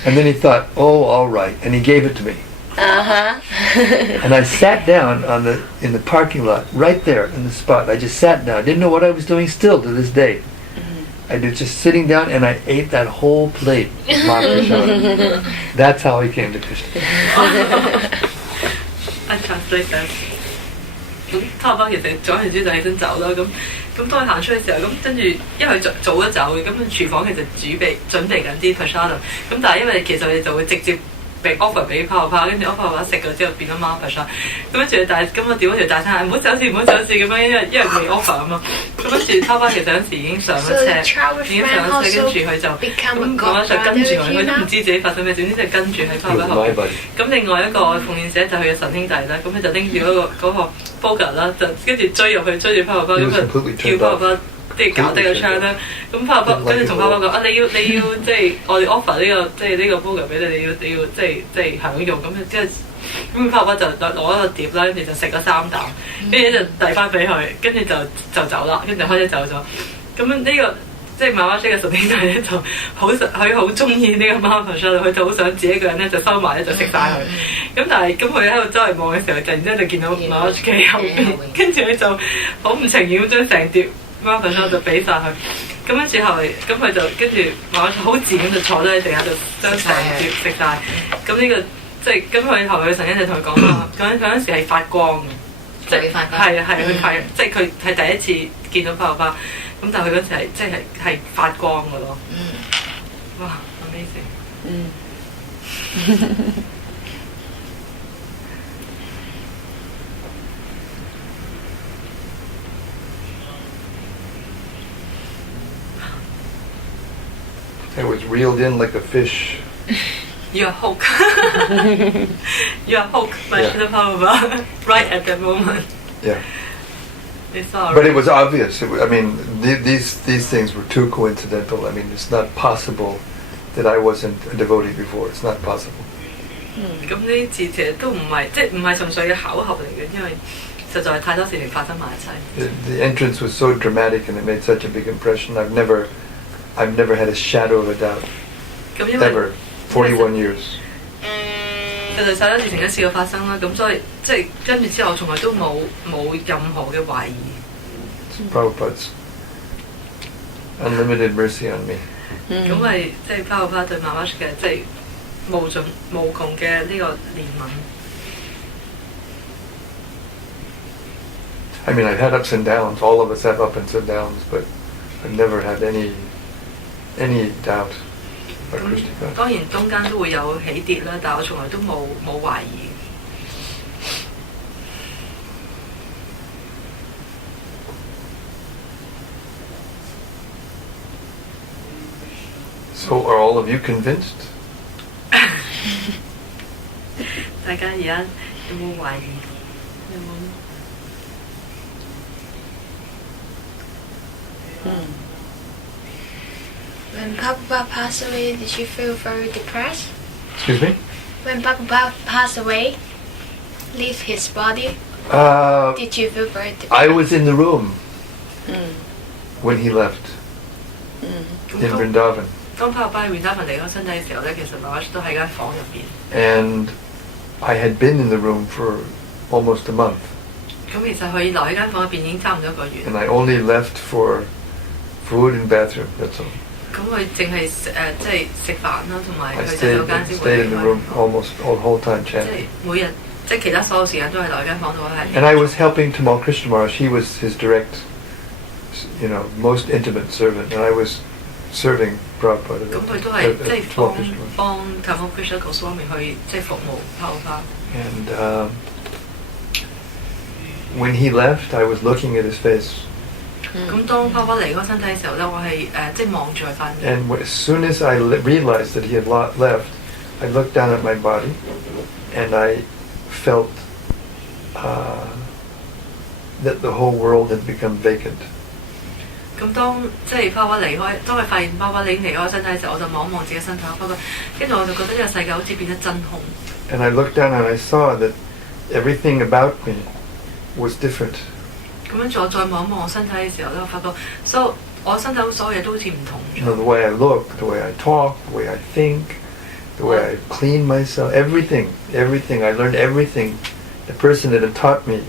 And then he thought, "Oh, all right." And he gave it to me. And I sat down in the parking lot, right there in the spot. I just sat down. I didn't know what I was doing still to this day. I was just sitting down, and I ate that whole plate of Mahaprasadam. That's how I came to Krishna. I translate that. 咁他爸其實早完之就起身走啦，咁當佢行出嘅時候，咁跟住因為早咗走嘅，咁廚房其實準備緊啲 prasadam， 咁但係因為其實佢哋就會直接被 offer 俾泡泡，跟住 offer 食咗之後變咗 Maha Prasad， 咁跟住咁我點咗條大餐，唔好走住咁樣，因為未 offer 啊嘛，咁跟住泡泡其實嗰時已經上咗車，跟住佢就咁講就跟住佢都唔知自己發生咩事，總之就跟住喺泡泡後邊。咁另外一個奉獻者就佢嘅神兄弟啦，咁佢就拎住嗰個 boga 啦，就跟住追入去追住泡泡，咁就叫泡泡。即係搞低個窗啦，咁泡泡跟住同泡泡講啊，你要即係我哋 offer 呢個 burger 俾你，你要即係享用咁，即係咁泡泡就攞一個碟啦，跟住就食咗3啖，跟住就遞翻俾佢，跟住就走啦，跟住就開始走咗。咁呢個即係媽媽姐嘅神兄弟咧，就佢好中意呢個 Maha Prasad， 佢就好想自己一個人咧就收埋咧就食晒佢。咁但係咁佢喺度周圍望嘅時候，突然之間就見到媽媽姐喺後邊，跟住佢就好唔情願咁將成碟Maha Prasad就俾晒佢，咁跟住後嚟，咁佢就跟住馬好自然咁就坐咗喺地下就將成碟食晒。咁呢個即係咁佢後嚟嘅神兄就同佢講話，佢嗰陣時係發光嘅，即係係佢發，即係佢係第一次見到泡泡，咁但係佢嗰陣時係即係發光嘅咯。哇 amazing！It was reeled in like a fish. You're hooked. You're hooked by the power right at that moment. Yeah. It's all But it was obvious. These things were too coincidental. I mean, it's not possible that I wasn't a devotee before. It's not possible. 咁呢啲字其實都唔係純粹嘅巧合嚟嘅，因為實在太多事情發生埋一齊。The entrance was so dramatic and it made such a big impression. I've never had a shadow of a doubt. Ever. 41 years. 佢就手一事情一次過發生啦，咁所以即係跟住之後，我從來都冇任何嘅懷疑。Prabhupada's unlimited mercy on me. 咁係即係巴布巴對媽媽嘅即係無盡無窮嘅呢個憐憫。I mean, I've had ups and downs. All of us have ups and downs, but I've never had any doubt about Krishna consciousness. 當然中間都會有起跌啦，但係我從來都冇懷疑。So, are all of you convinced? 大家而家有冇懷疑？有冇？ When Papa passed away, did you feel very depressed? Excuse me? When Papa passed away, leave his body, did you feel very depressed? I was in the room when he left in Vrindavan. 當巴布巴維達芬離開身體嘅時候咧，其實媽媽都喺間房入邊。And I had been in the room for almost a month. 咁其實佢留喺間房入邊已經差唔多一個月。And I only left for food and bathroom, that's all. 咁佢淨係即係食飯啦，同埋 I 去洗手間先會 stayed 離 in the 開。 room almost all the whole time 即係 chanting. 每日即係其他所有時間都係留喺間房度係。 And I was helping Tamal Krishna Maharaj. He was his direct, most intimate servant, and I was serving Prabhupada. 咁佢都係即係 Tamal Krishna Maharaj. 幫 Tamal Krishna Goswami 去即係服務巴布巴。 And when he left, I was looking at his face. 咁當巴布巴離開身體嘅時候咧，我係即係望住佢塊面。 And as soon as I realized that he had left, I looked down at my body, and I felt that the whole world had become vacant. 咁當即係巴布巴離開，當佢發現巴布巴已經離開身體嘅時候，我就望一望自己身體，不過跟住我就覺得呢個世界好似變得真空。 And I looked down and I saw that everything about me was different. 咁跟住我再望一望我身體嘅時候咧，我發覺我身體所有嘢都好似唔同咗。 The way I look, the way I talk, the way I think, the way I clean myself, everything. I learned everything. The person that had taught me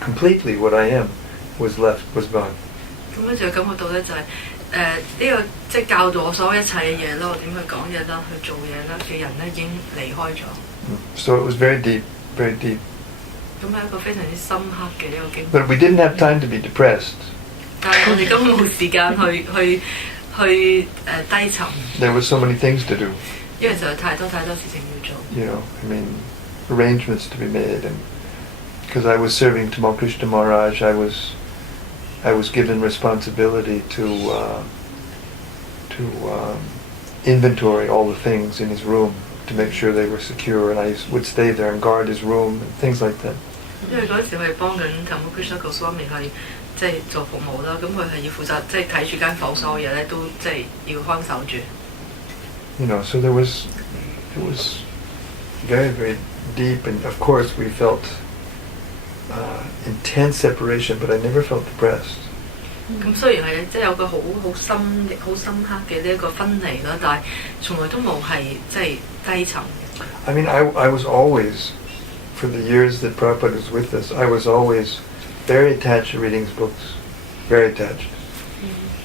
completely what I am was gone. 咁跟住感覺到咧就係呢個即係教導我所有一切嘅嘢啦，我點去講嘢啦，去做嘢啦嘅人咧已經離開咗。 So it was very deep, very deep. 咁係一個非常之深刻嘅一個經歷。 But we didn't have time to be depressed. 但係我哋根本冇時間去低沉， There were so many things to do. 因為實在太多事情要做。Arrangements to be made, and because I was serving Tamal Krishna Maharaj, I was given responsibility to inventory all the things in his room to make sure they were secure, and I would stay there and guard his room and things like that. 因為嗰陣時佢係幫緊 Tamal Krishna Goswami 去即係做服務啦，咁佢係要負責即係睇住間房所有嘢咧都即係要看守住。So it was very, very deep, and of course we felt intense separation, but I never felt depressed. 咁雖然係即係有個好深刻嘅呢一個分離啦，但係從來都冇係即係低沉。I mean, I was always, for the years that Prabhupada was with us, I was always very attached to reading his books, very attached.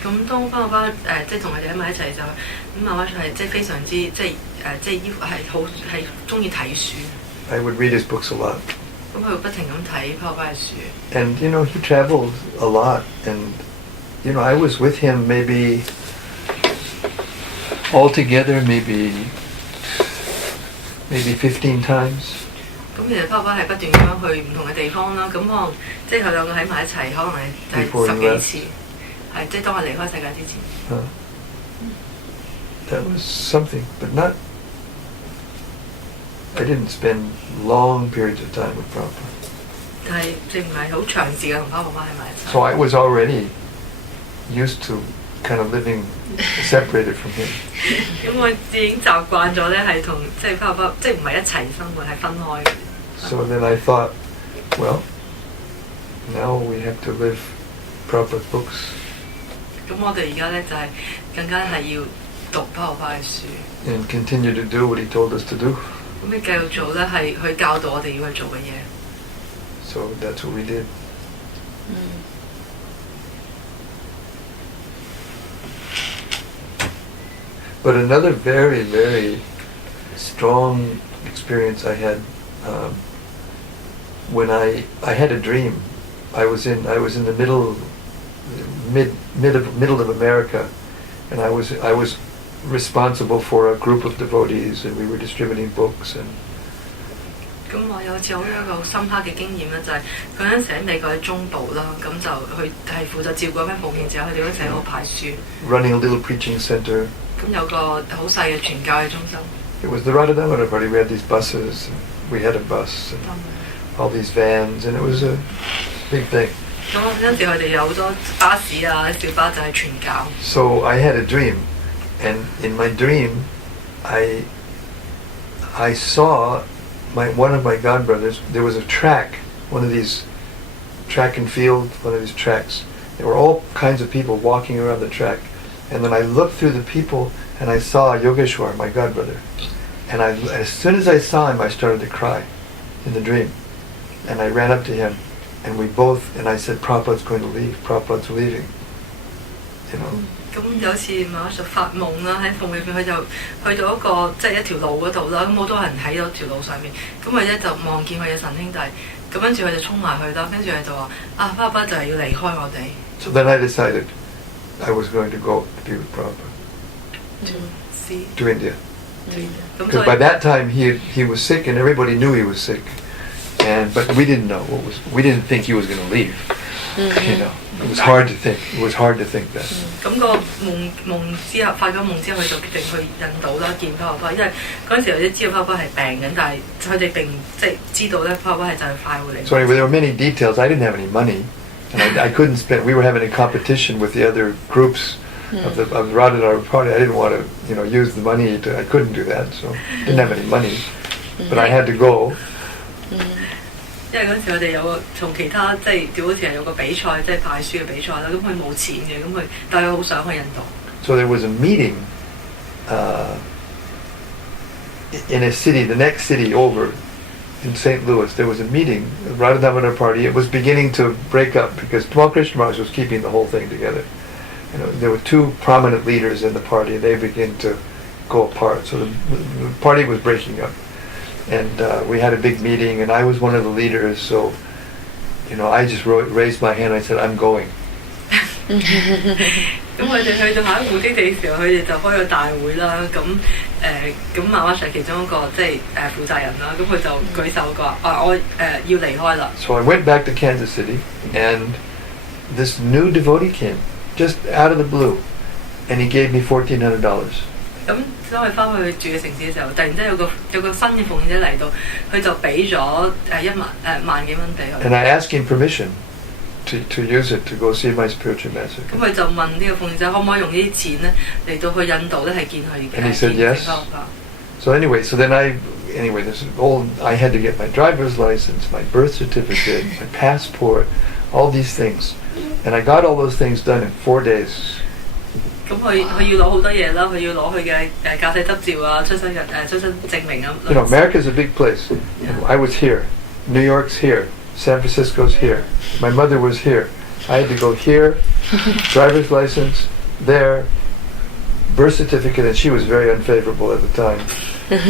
咁當巴布巴即係同佢哋喺埋一齊就咁，媽媽係即係非常之即係係中意睇書。 I would read his books a lot. 咁佢會不停咁睇巴布巴嘅書。 And he traveled a lot, and I was with him maybe altogether maybe 15 times. 咁其實巴布巴係不斷咁樣去唔同嘅地方啦，咁可能即係佢兩個喺埋一齊，可能係10幾次，係即係當佢離開世界之前。That was something, but not. I didn't spend long periods of time with Prabhupada. 但係即係唔係好長時間同巴布巴喺埋一齊。 So I was already used to kind of living separated from him. 咁我已經習慣咗咧，係同即係巴布巴即係唔係一齊生活，係分開嘅。 So then I thought, well, now we have to live Prabhupada's books. 咁我哋而家咧就係更加係要讀巴布巴嘅書， And continue to do what he told us to do. 咁你繼續做咧，係佢教導我哋要去做嘅嘢。So that's what we did. But another very, very strong experience I had when I had a dream. I was in the middle of America, and I was responsible for a group of devotees, and we were distributing books. And 咁我有次好一個好深刻嘅經驗咧，就係嗰陣時喺美國喺中部啦，咁就佢係負責照顧一班奉獻者，佢哋嗰陣時喺度派書。Running a little preaching center. 咁有個好細嘅傳教嘅中心。It was the Radha party. We had these buses. And we had a bus and all these vans, and it was a big thing. 咁嗰陣時佢哋有好多巴士啊、小巴就係傳教。So I had a dream, and in my dream, I saw one of my godbrothers. There was a track, one of these track and field, one of these tracks. There were all kinds of people walking around the track. And then I looked through the people, and I saw Yogeshwar, my godbrother. And as soon as I saw him, I started to cry in the dream. And I ran up to him, and I said, Prabhupada's going to leave. Prabhupada's leaving. You know. 咁有次咪就發夢啦，喺夢裏邊佢就去到一個即係一條路嗰度啦，咁好多人喺嗰條路上面，咁佢咧就望見佢嘅神兄弟，咁跟住佢就衝埋去啦，跟住佢就話啊，爸爸就係要離開我哋。So then I decided I was going to go to be with Prabhupada. To India. Because by that time he was sick, and everybody knew he was sick, but we didn't know we didn't think he was going to leave. You know, it was hard to think. It was hard to think that. 咁個夢之後發咗夢之後，佢就決定去印度啦，見爸爸，因為嗰陣時佢都知道爸爸係病緊，但係佢哋並即係知道咧，爸爸係就係快會嚟。So anyway, there were many details. I didn't have any money, and I couldn't spend. We were having a competition with the other groups of the Radha party. I didn't want to, use the money. I couldn't do that, so I didn't have any money. But I had to go. 因為嗰陣時我哋有個從其他即係好似係有個比賽，即係派書嘅比賽啦。咁佢冇錢嘅，咁佢但係佢好想去印度。So there was a meeting in a city, the next city over, in St. Louis. There was a meeting, the Radha Damodar party. It was beginning to break up because Tamal Krishna Maharaj was keeping the whole thing together. There were two prominent leaders in the party. They began to go apart. So the party was breaking up. And we had a big meeting, and I was one of the leaders, so, I just raised my hand, I said, I'm going. 咁佢哋去到下一個目的地嘅時候，佢哋就開個大會啦。咁媽媽係其中一個即係負責人啦。咁佢就舉手話：我要離開啦。So I went back to Kansas City, and this new devotee came, just out of the blue, and he gave me $1,400. 咁當佢翻去住嘅城市嘅時候，突然之間有個新嘅奉獻者嚟到，佢就俾咗萬幾蚊俾佢。And I asked him permission to use it to go see my spiritual master. 咁佢就問呢個奉獻者可唔可以用呢啲錢咧嚟到去印度咧係見佢嘅。And he said yes. So then I had to get my driver's license, my birth certificate, my passport, all these things, and I got all those things done in 4 days. 咁佢要攞好多嘢啦，佢要攞佢嘅駕駛執照啊、出生證明啊。America's a big place. I was here, New York's here, San Francisco's here. My mother was here. I had to go here, driver's license, there, birth certificate, and she was very unfavorable at the time. It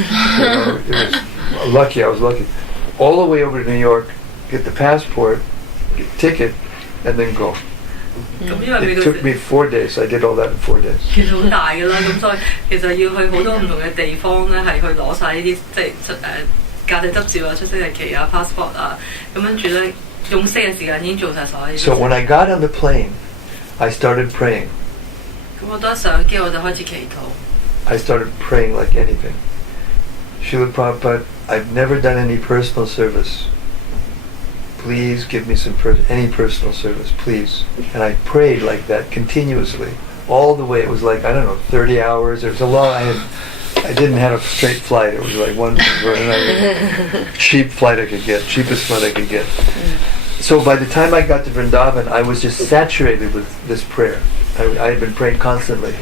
was lucky. I was lucky. All the way over to New York, get the passport, get the ticket, and then go. It took me 4 days. I did all that in 4 days. 其實好大㗎啦，咁所以其實要去好多唔同嘅地方咧，係去攞晒呢啲即係駕駛執照啊、出生日期啊、passport 啊，咁跟住咧用4日時間已經做晒所有嘢。So when I got on the plane, I started praying. 咁我當上機我就開始祈禱。I started praying like anything. Srila Prabhupada, I've never done any personal service. Please give me any personal service, please. And I prayed like that continuously, all the way. It was like, 30 hours. It was a long. I didn't have a straight flight. It was like one cheap flight I could get, cheapest flight I could get. So by the time I got to Vrindavan, I was just saturated with this prayer. I had been praying constantly.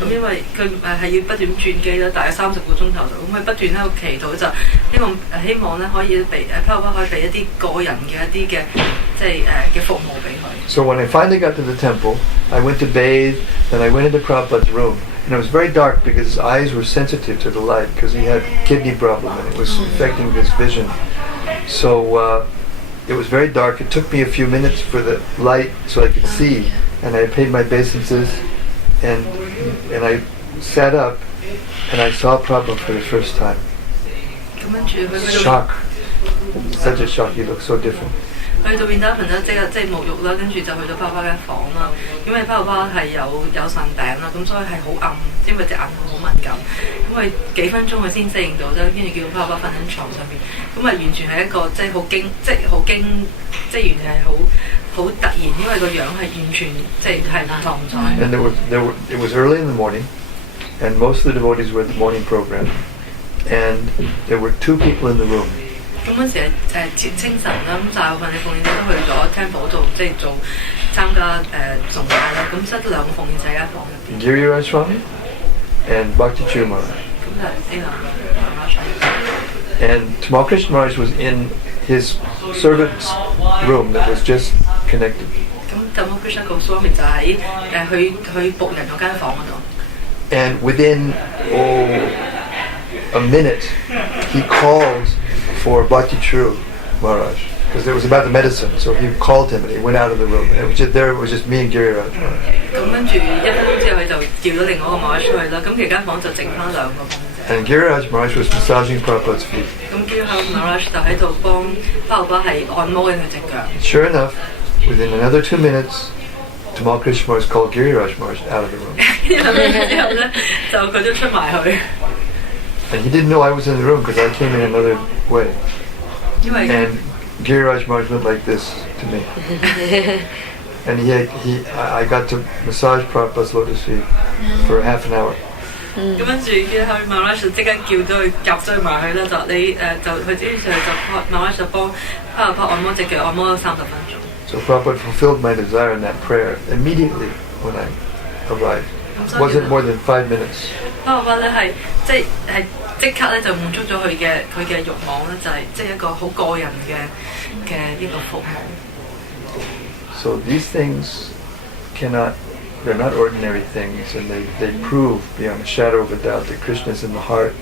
咁因為佢係要不斷轉機啦，大約30個鐘頭，咁佢不斷喺度祈禱就希望咧可以俾Prabhupada可以俾一啲個人嘅一啲嘅即係嘅服務俾佢。So when I finally got to the temple, I went to bathe, then I went into Prabhupada's room. And it was very dark because his eyes were sensitive to the light because he had kidney problem and it was affecting his vision. So it was very dark. It took me a few minutes for the light so I could see. And I paid my obeisances and I sat up and I saw Prabhupada for the first time. Shock. Such a shock. He looked so different. 去到變得朋友即刻沐浴啦，跟住就去到Prabhupada間房啦。因為Prabhupada係有腎病啦，咁所以係好暗，因為隻眼好敏感。咁佢幾分鐘佢先適應到啫，跟住叫Prabhupada瞓喺床上面。咁啊完全係一個即係好驚，即係完全係好突然，因為個樣係完全即係唔同咗。And it was early in the morning, and most of the devotees were at the morning program, and there were 2 people in the room. 咁嗰時係清晨啦，咁大部分嘅奉獻者都去咗 temple 度，即係參加崇拜啦。咁得2個奉獻者喺間房入邊。Giriraj Swami and Bhakti Chumara. 咁就呢個 And Tamal Krishna Maharaj was in his servant's room that was just connected. 咁Tamal Krishna Swami 就喺佢僕人嗰間房嗰度。And within a minute, he called for Bhakti Churu Maharaj because it was about the medicine. So he called him and he went out of the room. And it was just me and Giriraj Maharaj. 咁跟住1分鐘之後，佢就叫咗另外一個Maharaj出去啦。咁其實間房就剩翻2個奉獻者。And Giriraj Maharaj was massaging Prabhupada's feet. 咁Giriraj Maharaj就喺度幫Prabhupada係按摩緊佢隻腳。Sure enough, within another 2 minutes, Tamal Krishna Maharaj called Giriraj Maharaj out of the room. 2分鐘之後咧，就佢都出埋去。And he didn't know I was in the room because I came in another way. And Giriraj Maharaj went like this to me. And I got to massage Prabhupada's lotus feet for half an hour. 咁跟住Giriraj Maharaj就即刻叫咗佢夾咗佢埋去啦，就你就佢之上就Maharaj就幫Prabhupada按摩隻腳，按摩咗30分鐘。So Prabhupada fulfilled my desire in that prayer immediately when I arrived. It wasn't more than 5 minutes. Prabhupada咧係即刻咧就滿足咗佢嘅慾望咧，就係即係一個好個人嘅呢個服務。So these things they're not ordinary things, and they prove beyond a shadow of a doubt that Krishna is in the heart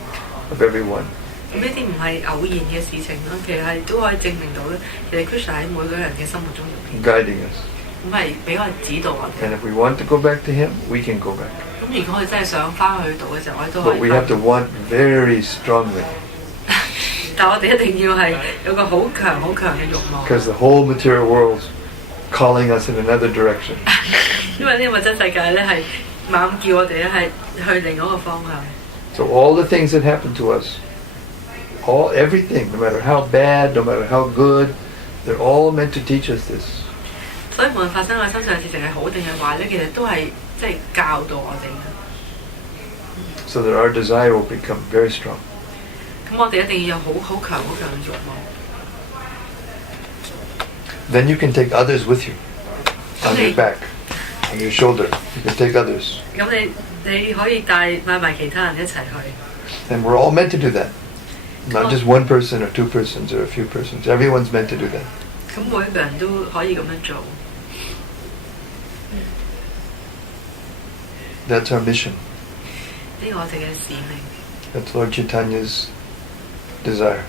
of everyone. 咁呢啲唔係偶然嘅事情咯，其實係都可以證明到咧，其實 Krishna 喺每個人嘅心目中入邊 guiding us. 咁係俾我哋指導我哋。And if we want to go back to him, we can go back. 咁如果我哋真係想翻去度嘅時候，我哋都可 But 以 we 翻 have to want very strongly. 但我哋一定要係有個好強嘅慾望。 Because the whole material world's calling us in another direction. 因為呢個物質世界咧係猛叫我哋咧係去另一個方向。So all the things that happen to us, everything, no matter how bad, no matter how good, they're all meant to teach us this. 所以無論發生喺我身上嘅事情係好定係壞咧，其實都係即係教導我哋嘅。So that our desire will become very strong. 咁我哋一定要有好強嘅慾望。Then you can take others with you, on your back, on your shoulder. You can take others. 咁你可以帶埋其他人一齊去。 And we're all meant to do that. Not just one person or 2 persons or a few persons. Everyone's meant to do that. 咁每一個人都可以咁樣做。That's our mission. 呢個我哋嘅使命。 That's Lord Chaitanya's desire.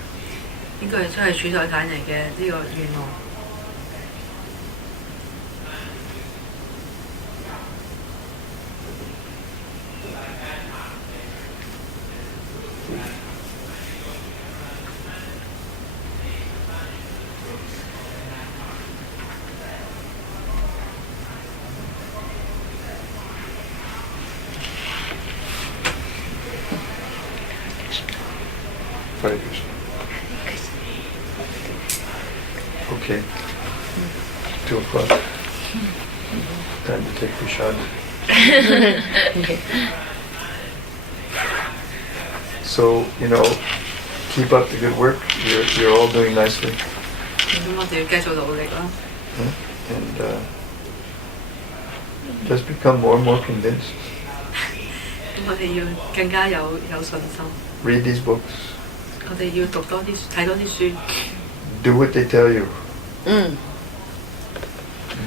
呢個亦都係主宰太嚟嘅呢個願望。Hare Krishna. Okay. 2 o'clock. Time to take prasad. So, keep up the good work. You're all doing nicely. 咁我哋要繼續努力啦。And just become more and more convinced. 咁我哋要更加有信心。Read these books. 我哋要讀多啲、睇多啲書。Do what they tell you. 嗯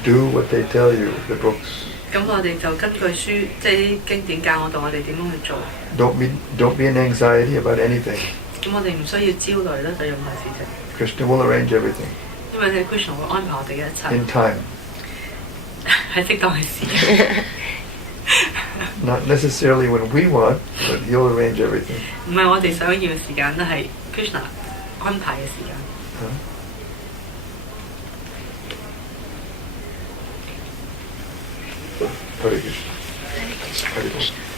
Do what they tell you. The books. 咁我哋就根據書，即係啲經典教我哋點樣去做。Don't be in anxiety about anything. 咁我哋唔需要焦慮啦，對任何事情。Krishna will arrange everything 因為咧 Krishna 會安排我哋嘅一切 in time. 喺適當嘅時間。Not necessarily when we want, but he'll arrange everything. 唔係我哋想要嘅時間，都係 Krishna 安排嘅時間。Hare Krishna. Hare Krishna.